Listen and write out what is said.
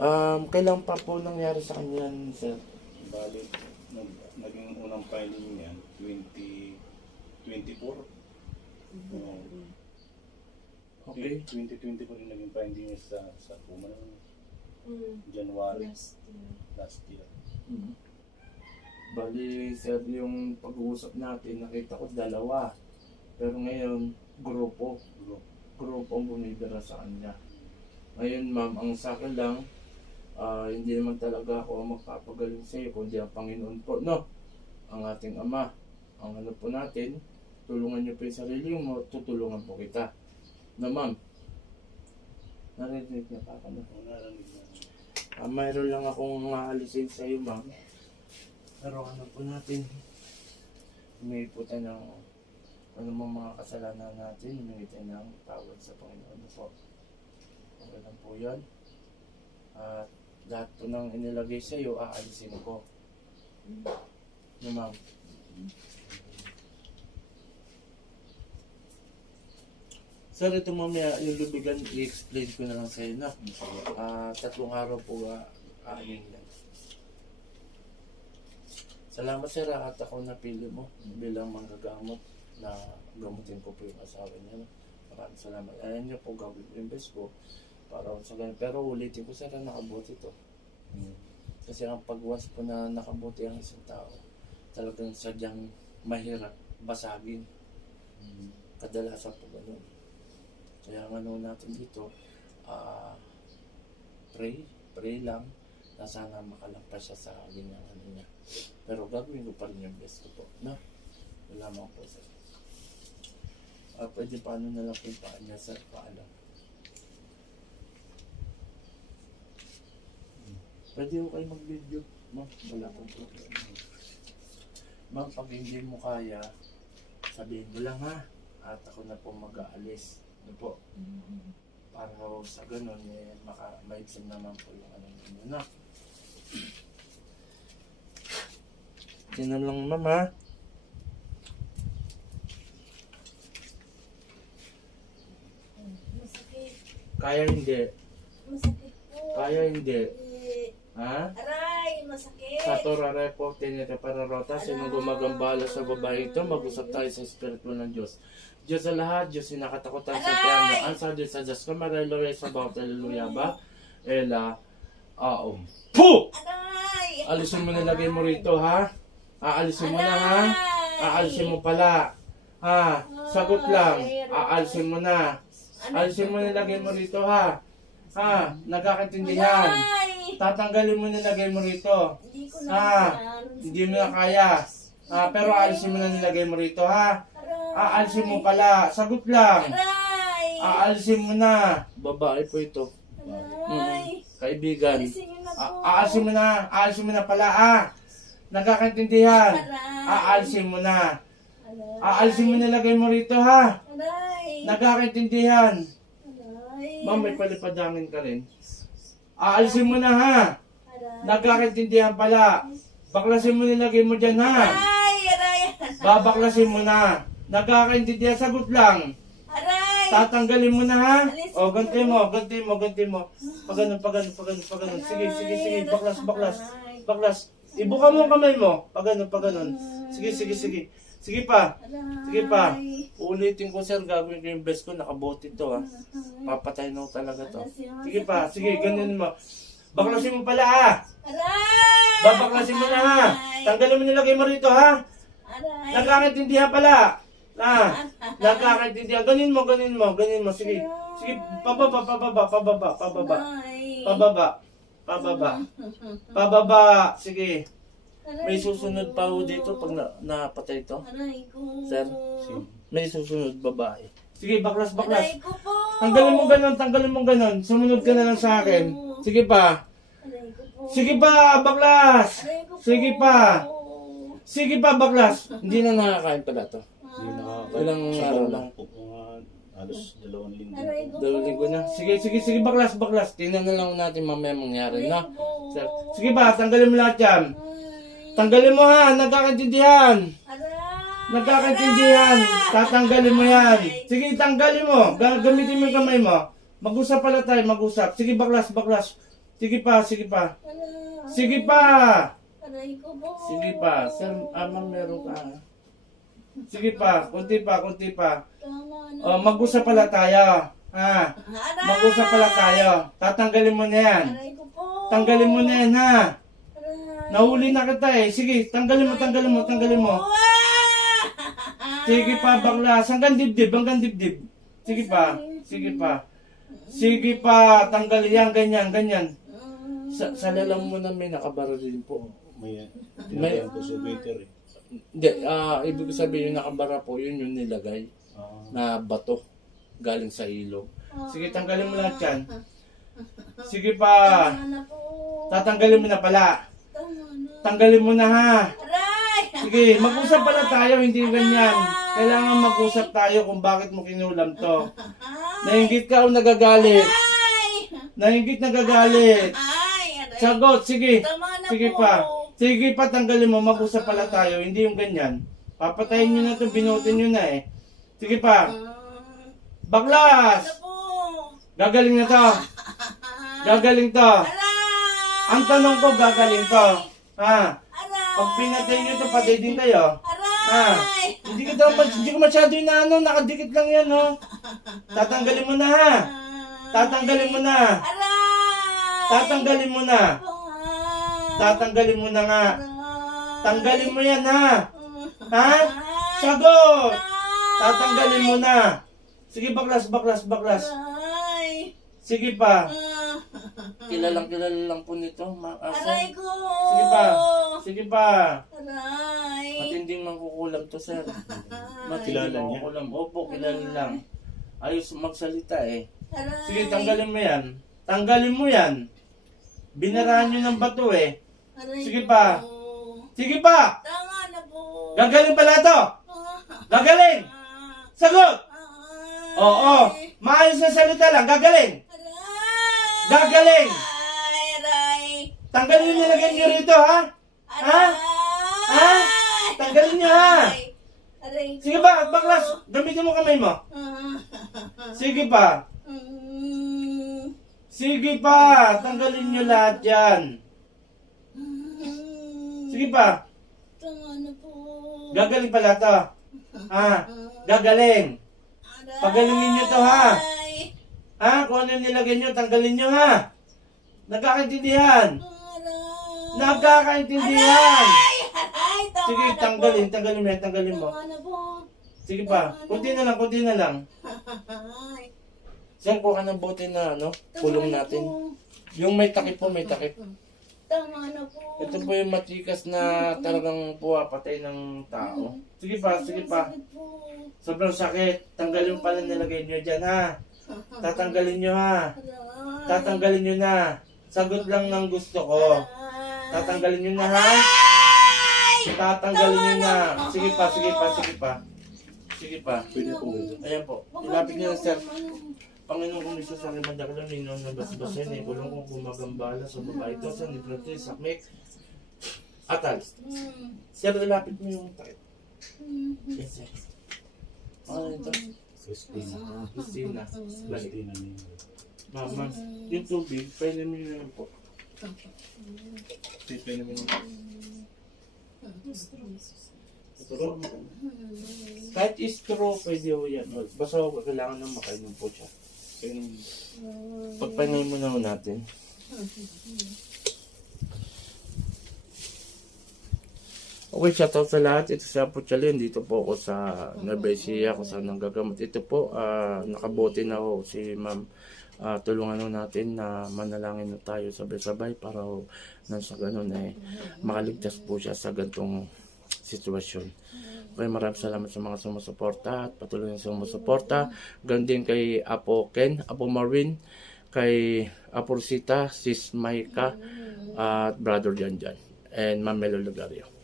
Um, kailan pa po nangyari sa kanya, yan, sir? Bali, nag, naging unang finding niya, 20, 24. Oo. Okay. 2020 pa rin naging finding niya sa, sa Puma noong Mm. January Last year. last year. Mhm. Bali, sir, yung pag-uusap natin, nakita ko dalawa. Pero ngayon, grupo. Group. Grupo ang bumibira sa kanya. Ngayon, ma'am, ang sa akin lang, ah, hindi naman talaga ako ang magpapagaling sa iyo, kundi ang Panginoon po, no? Ang ating Ama. Ang ano po natin, tulungan niyo po yung sarili mo, tutulungan po kita. Na, ma'am, narinig niya pa ako, na Ah, mayroon lang akong maalisin sa iyo, ma'am. Pero ano po natin, tayo ng ano mga mga kasalanan natin, humingi tayo ng tawad sa Panginoon po. Okay lang po yan. At lahat po ng inilagay sa iyo, aalisin ko. No, ma'am. Sir, ito mamaya, yung lubigan, i-explain ko na lang sa iyo na. Ah, tatlong araw po uh, aamin yan. Salamat sir ah, at ako napili mo bilang manggagamot na gamutin ko po yung asawa niya. Maraming salamat. Ayan niyo po gawin ko yung best ko para sa ganun. Pero ulitin ko sir na nakabuti to. Kasi ang pagwas po na nakabuti ang isang tao, talagang sadyang mahirap basagin. Kadalasan po ganun. Kaya ang ano natin dito, ah, pray, pray lang na sana makalampas siya sa ganyang ano niya. Pero gagawin ko pa rin yung best ko po. Na? Wala mo po sir. Ah, pwede paano na lang po yung paa niya sir, paalam. Pwede ko kayo mag-video. Ma'am, wala pong problema. Ma'am, pag hindi mo kaya, sabihin mo lang ha. At ako na po mag-aalis. Ano po? Para sa ganun, eh, maka, maibsan naman po yung ano ninyo na. Tingnan lang mama. Masakit. Kaya hindi. Masakit po. Kaya hindi. Ha? Aray, masakit. Sa Torare po, tinira para rota, sino gumagambala sa babae ito, mag-usap tayo sa Espiritu ng Diyos. Diyos sa lahat, Diyos sinakatakutan sa piano, ang sa Diyos sa Diyos, kamarelo sa bawat hallelujah ba? Ela, aom. Puh! Aray! Alisin mo nilagay mo rito, ha? Aalisin mo na, ha? Aalisin mo pala. Ha? Sagot lang. Aalisin mo na. Alisin mo nilagay mo rito, ha? Ha? Nagkakaintindihan. Aray! Tatanggalin mo nilagay mo rito. Hindi ko na Ah. Hindi mo na kaya. Ah, pero alisin mo na nilagay mo rito, ha? Aray! Aalisin mo pala. Sagot lang. Aray! Aalisin mo na. Babae po ito. Aray! Kaibigan. Alisin niyo na po. A- aalisin mo na. Aalisin mo na pala, ah. Nagkakaintindihan. Aray! Aalisin mo na. Aray! Aalisin mo nilagay mo rito, ha? Aray! Nagkakaintindihan. Aray! Ma'am, may palipadangin ka rin. Aalisin mo na, ha? Nagkakaintindihan pala. Baklasin mo nilagay mo dyan, ha? Aray! Aray! Babaklasin mo na. Nagkakaintindihan, sagot lang. Aray! Tatanggalin mo na ha? O, ganti mo, ganti mo, ganti mo. Pagano, pagano, pagano, pagano. Sige, sige, sige. Baklas, baklas. Baklas. Ibuka mo ang kamay mo. Pagano, pagano. Sige, sige, sige. Sige pa. Sige pa. Ulitin ko, sir. Gagawin ko yung best ko. Nakabote to, ha. Papatay na talaga to. Sige pa. Sige, ganun mo. Baklasin mo pala, ha. Aray! Babaklasin mo na, ha. Tanggalin mo nilagay mo rito, ha. Aray! Nagkakaintindihan pala. Ah, nagkakaintindihan. Ganin mo, ganin mo, ganin mo. Sige, sige, pababa, pababa, pababa, pababa. Pababa, pababa. Pababa, sige. May susunod pa ho dito pag na, napatay to. Aray ko. Sir, may susunod babae. Sige, baklas, baklas. Aray ko po. Tanggalin mo ganon, tanggalin mo ganon. Sumunod ka na lang sa akin. Sige pa. Aray ko po. Sige pa, baklas. Aray ko po. Sige pa. Sige pa, baklas. Hindi na nakakain pala to. Hindi nakaka- Ilang araw lang po, mga halos dalawang linggo. Aray ko po. Dalawang linggo na. Sige, sige, sige, baklas, baklas. Tingnan na lang natin mamaya mangyari, no? Sir, Sige ba, tanggalin mo lahat yan. Tanggalin mo ha, nagkakaintindihan. Nagkakaintindihan. Tatanggalin mo yan. Sige, tanggalin mo. Ga- Gamitin mo yung kamay mo. Mag-usap pala tayo, mag-usap. Sige, baklas, baklas. Sige pa, sige pa. Sige pa! Sige pa. Sir, ah, ma'am, meron ka. Sige pa, kunti pa, kunti pa. Oh, mag-usap pala tayo. Ha? Mag-usap pala tayo. Tatanggalin mo na yan. Tanggalin mo na yan, ha? Nahuli na kita eh. Sige, tanggalin mo, tanggalin mo, tanggalin mo. Ah! Sige pa, baklas. Hanggang dibdib, hanggang dibdib. Sige pa, sige pa. Sige pa, tanggalin yan, ganyan, ganyan. Sa, sa lalang mo na may nakabara din po. May, May- tinatawag ko sa waiter eh. Hindi, ah, ibig sabihin yung nakabara po, yun yung nilagay Ah, na bato galing sa ilog. Sige, tanggalin mo lahat yan. Sige pa, po. tatanggalin mo na pala. Tanggalin mo na ha. Sige, mag-usap pala tayo, hindi ganyan. Kailangan mag-usap tayo kung bakit mo kinulam to. Nainggit ka o nagagalit? Nainggit nagagalit? Sagot, sige. Tama na Sige pa. Sige pa, tanggalin mo, mag-usap pala tayo, hindi yung ganyan. Papatayin nyo na to, binutin nyo na eh. Sige pa. Baklas! Ano? Gagaling na to. Gagaling to. Ang tanong ko, gagaling to. Ha? Aray! Pag pinatay nyo to, patay din kayo. Aray! Hindi ko dapat, hindi ko masyado inaano, nakadikit lang yan, no? Tatanggalin mo na, ha? Tatanggalin mo na. Aray! Tatanggalin mo na. Tatanggalin mo na nga. Tanggalin mo yan, ha? Ha? Sagot! Tatanggalin mo na. Sige, baklas, baklas, baklas. Aray! Sige pa. Ah. Kilalang kilala lang po nito, ma Aray ko! Sige pa. Sige pa. Aray! Matinding mangkukulam to, sir. Matinding Kilala niya? mangkukulam. Opo, kilala lang. Ayos magsalita eh. Aray! Sige, tanggalin mo yan. Tanggalin mo yan. Binarahan nyo ng bato eh. Aray Sige ko pa. po. Sige pa! Tama na po. Gagaling pala to! Ah. Gagaling! Sagot! Aray! Oo! Maayos na salita lang, gagaling! Gagaling! Tanggalin nyo nilagay nyo rito, ha? Ha? Ha? Tanggalin nyo, ha? Sige ba, baklas, gamitin mo kamay mo. Sige pa. Sige pa, tanggalin nyo lahat yan. Sige pa, gagaling pala to. Ha? Gagaling. Aray! Pagalingin nyo to, ha? Ha? Kung ano yung nilagay nyo, tanggalin nyo, ha? Nagkakaintindihan. Nagkakaintindihan. Sige, na tanggalin, tanggalin mo yan, tanggalin mo. Na. Sige pa, kunti na lang, kunti na lang. Sir, kuha ka ng bote na, ano, na natin. Yung may takip po, may takip. Tama na po. Ito po yung matikas na talagang puwapatay ng tao. Sige pa, sige pa. Sobrang sakit. Tanggalin mo pala nilagay nyo dyan, ha? Tatanggalin nyo, ha? Tatanggalin nyo na. Sagot lang ng gusto ko. Tatanggalin nyo na, ha? Tatanggalin nyo na. Sige pa, sige pa, sige pa. Sige pa. pwede po. Ayan po. Ilapit nyo na, sir. Panginoon kong Isus sa aking mandakalo, ninong na basbasin, eh, kulong kong gumagambala sa babae ito, sa nitrate, sakmek, atal. Mm. Sir, ilapit mo yung takip. Mm. Yes, sir. Ano ito? Christina. Christina. Christina ni Mama, yung tubig, pwede mo yun po. Pwede mo yun. Straw. Kahit straw, pwede ho yan. Basta kailangan nang makainom po siya. Kaya pagpangay mo na natin. Okay, shoutout sa lahat. Ito sa Puchalin. Dito po ako sa Nueva kung saan ang gagamot. Ito po, ah, nakabote na ho si ma'am. Ah, tulungan natin na manalangin na tayo sabay-sabay para ho nang sa ganun eh, makaligtas po siya sa gantong sitwasyon. Okay, maraming salamat sa mga sumusuporta at patuloy na sumusuporta. Ganun din kay Apo Ken, Apo Marvin, kay Apo Rosita, Sis Maika, at Brother Janjan, and Ma'am Melo Lugario.